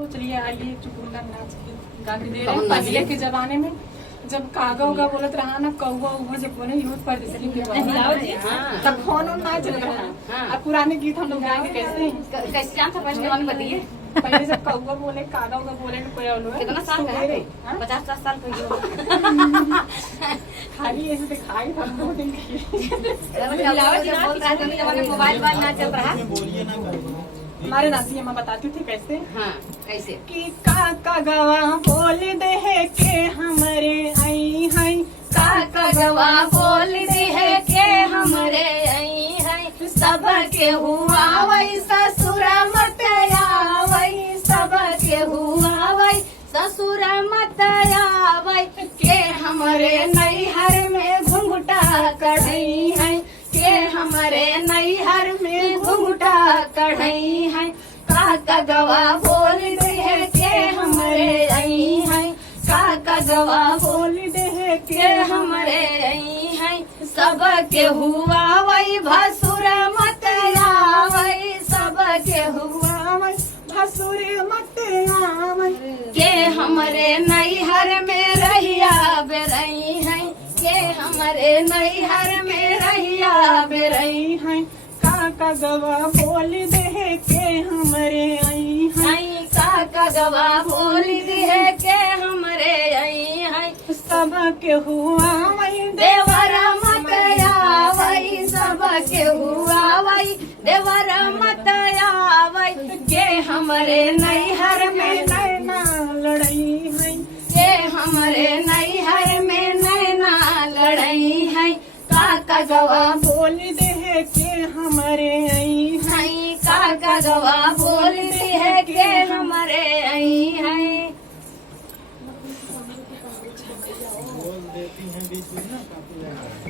तो चलिए आइए चुटकुला नाच गा के दे रहे हैं। पहले के जमाने में जब कागा उगा बोलत रहा ना कौवा उवा जब बोले यूज पर तब फोन उन ना चल रहा। अब पुराने गीत हम लोग गाएंगे कैसे कैसे जान था पहले जमाने बताइए। पहले जब कौवा बोले कागा उगा बोले कोई और कितना साल का है? 50-60 साल का खाली ऐसे दिखाई हम 2 दिन की मोबाइल ना चल रहा। हमारे नाती अम्मा बताती थी कैसे। हाँ कैसे कि काका गवा बोल दे के हमरे आई है काका गवा बोल दी है के हमरे आई है सब के हुआ वही ससुर मत आवई सब के हुआ वही ससुर मत आवई के हमरे नैहर में घुंघटा कढ़ई है के हमरे नैहर में घुंघटा कढ़ई है काका गवा बोल दे है के हमरे आई है काका गवा बोल दे के हमरे आई है सब के हुआ वही भसुर मत आवई सब के हुआ वही भसुर मत आवई के हमरे नैहर में रहिया बेरई है के हमरे नैहर में रहिया बेरई है काका गवा बोल दे के हमरे आई है काका गवा बोल दी है के हमरे आई है सब के हुआ वही देवर मत आवई सब के हुआ वही देवर मत आवई के हमरे नैहर में नैना लड़ई है के हमरे नैहर में नैना लड़ई है काका गवा बोल दे के हमरे आई है काका गवा बोल दी है के हमरे आई है। बोल देती हैं बीच में ना काफी